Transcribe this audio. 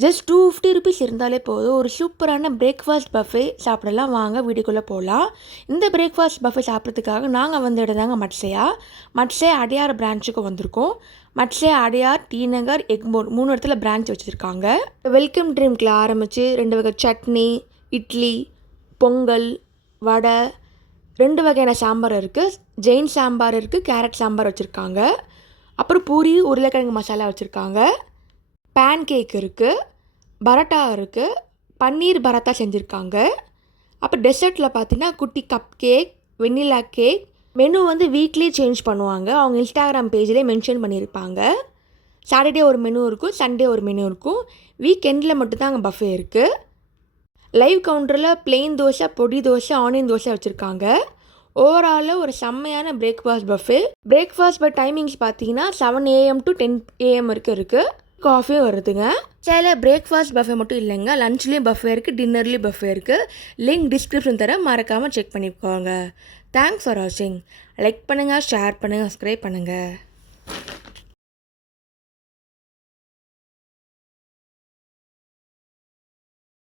Just 250 rupees இருந்தாலே போதும். ஒரு சூப்பரான பிரேக்ஃபாஸ்ட் பஃபே சாப்பிடலாம். வாங்க வீடியோக்குள்ளே போகலாம். இந்த பிரேக்ஃபாஸ்ட் பஃபே சாப்பிட்றதுக்காக நாங்கள் வந்த இடம் தாங்க மட்சையா. மட்சையா அடையார் பிரான்ச்சுக்கு வந்திருக்கோம். மட்சையா, அடையார், டி நகர், எக்மோர் 3 இடத்துல பிரான்ச் வச்சுருக்காங்க. வெல்கம் ட்ரிங்க்கில் ஆரம்பித்து 2 வகை சட்னி, இட்லி, பொங்கல், வடை, 2 வகையான சாம்பார் இருக்குது. ஜெயின் சாம்பார் இருக்குது, கேரட் சாம்பார் வச்சுருக்காங்க. அப்புறம் பூரி, உருளைக்கிழங்கு மசாலா வச்சுருக்காங்க. பேன் கேக் இருக்குது, பரோட்டா இருக்குது, பன்னீர் பரோட்டா செஞ்சுருக்காங்க. அப்புறம் டெசர்ட்டில் பார்த்தீங்கன்னா குட்டி கப் கேக், வெண்ணிலா கேக். மெனு வந்து வீக்லி சேஞ்ச் பண்ணுவாங்க. அவங்க இன்ஸ்டாகிராம் பேஜ்லேயே மென்ஷன் பண்ணியிருப்பாங்க. சாட்டர்டே ஒரு மெனு இருக்கும், சண்டே ஒரு மெனு இருக்கும். வீக்கெண்டில் மட்டும்தான் அங்கே பஃபே இருக்குது. லைவ் கவுண்டரில் பிளெயின் தோசை, பொடி தோசை, ஆனியன் தோசை வச்சுருக்காங்க. ஓவராலாக ஒரு செம்மையான பிரேக்ஃபாஸ்ட் பஃபே. பிரேக்ஃபாஸ்ட் டைமிங்ஸ் பார்த்தீங்கன்னா 7 AM to 10 AM வரைக்கும் இருக்குது. காஃபியும் வருதுங்க. சில பிரேக்ஃபாஸ்ட் பஃபே மட்டும் இல்லைங்க, லஞ்ச்லேயும் பஃபே இருக்குது, டின்னர்லேயும் பஃபே இருக்குது. லிங்க் டிஸ்கிரிப்ஷன் தரேன், மறக்காமல் செக் பண்ணிக்கோங்க. தேங்க்ஸ் ஃபார் வாட்சிங். லைக் பண்ணுங்கள், ஷேர் பண்ணுங்கள், சப்ஸ்கிரைப் பண்ணுங்கள்.